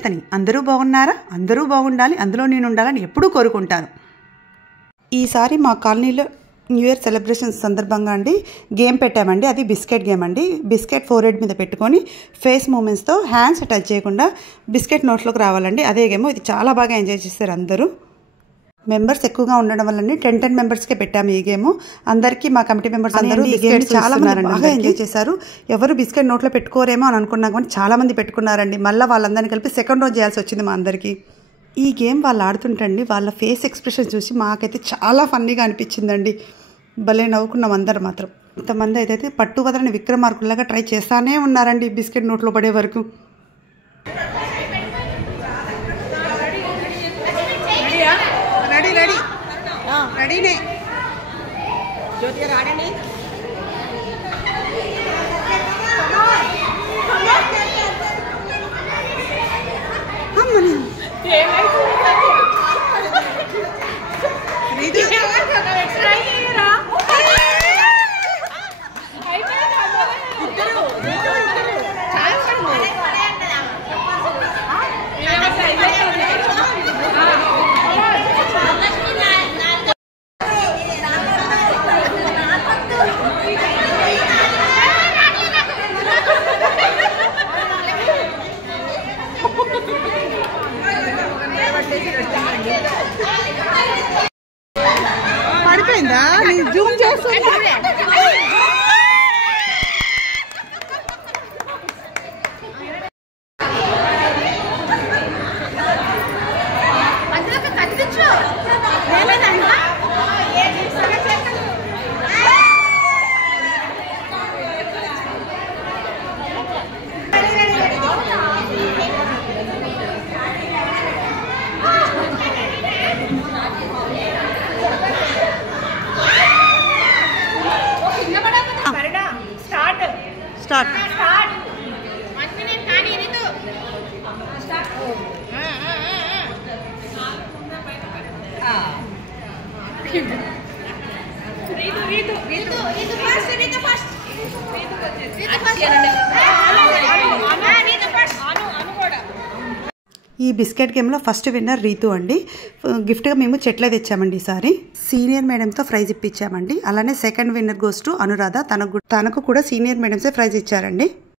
శ్రీలతని. అందరూ బాగున్నారా? అందరూ బాగుండాలి, అందులో నేను ఉండాలని ఎప్పుడూ కోరుకుంటాను. ఈసారి మా కాలనీలో న్యూ ఇయర్ సెలబ్రేషన్స్ సందర్భంగా అండి గేమ్ పెట్టామండి. అది బిస్కెట్ గేమ్ అండి. బిస్కెట్ ఫోర్హెడ్ మీద పెట్టుకొని ఫేస్ మూమెంట్స్తో హ్యాండ్స్ టచ్ చేయకుండా బిస్కెట్ నోట్లోకి రావాలండి. అదే గేమ్. ఇది చాలా బాగా ఎంజాయ్ చేస్తారు అందరూ. మెంబర్స్ ఎక్కువగా ఉండడం వల్ల 10 మెంబర్స్కే పెట్టాము ఈ గేమ్. అందరికీ మా కమిటీ మెంబర్స్ అందరూ ఈ గేమ్ చాలా బాగా ఎంజాయ్ చేశారు. ఎవరు బిస్కెట్ నోట్లో పెట్టుకోరేమో అని అనుకున్నాం కానీ చాలా మంది పెట్టుకున్నారండి. మళ్ళీ వాళ్ళందరినీ కలిపి సెకండ్ రోజు చేయాల్సి వచ్చింది మా అందరికీ. ఈ గేమ్ వాళ్ళు ఆడుతుంటండి వాళ్ళ ఫేస్ ఎక్స్ప్రెషన్ చూసి మాకైతే చాలా ఫన్నీగా అనిపించిందండి. భలే నవ్వుకున్నాం అందరు మాత్రం. ఇంతమంది అయితే పట్టు వదలని విక్రమార్కుల్లాగా ట్రై చేస్తానే ఉన్నారండి బిస్కెట్ నోట్లో పడే వరకు. రెడీనే జ్యోతి గారు ఆడండి. పడిపోయిందా? నేను జూమ్ చేస్తున్నా. స్టార్ట్. ఈ బిస్కెట్ గేమ్లో ఫస్ట్ విన్నర్ రీతు అండి. గిఫ్ట్గా మేము చెట్లే తెచ్చామండి. ఈసారి సీనియర్ మేడంతో ప్రైజ్ ఇప్పించామండి. అలానే second winner goes to Anuradha. తనకు కూడా సీనియర్ మేడమ్సే ప్రైజ్ ఇచ్చారండి.